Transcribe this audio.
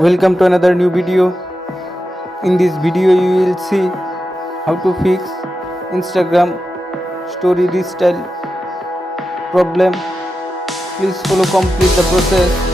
Welcome to another new video. In this video you will see how to fix Instagram story restyle problem. Please follow complete the process.